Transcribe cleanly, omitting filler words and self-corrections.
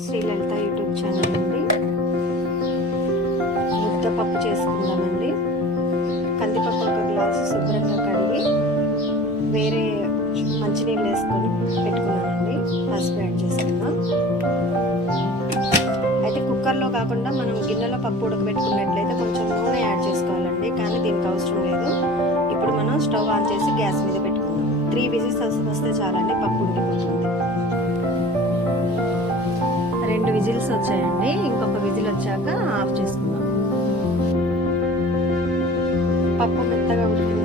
Sri Lalitha YouTube channel అండి. ముద్దపప్పు చేసుకుందామండి. కందిపప్పు ఒక గ్లాసు శుభ్రంగా కడిగి వేరే మంచినీళ్ళు వేసుకొని పెట్టుకున్నానండి. పసుపు యాడ్ చేసుకుందాం. అయితే కుక్కర్లో కాకుండా మనం గిన్నెలో పప్పు ఉడకబెట్టుకున్నట్లయితే కొంచెం నూనె యాడ్ చేసుకోవాలండి, కానీ దీనికి అవసరం లేదు. ఇప్పుడు మనం స్టవ్ ఆన్ చేసి గ్యాస్ మీద పెట్టుకుందాం. 3 విజిల్స్ వస్తే చాలండి, పప్పు ఉడికిపోతుంది. 2 విజిల్స్ వచ్చాయండి. ఇంకొక విజిల్ వచ్చాక ఆఫ్ చేసుకుందాం. పప్పు మెత్తగా ఉడికింది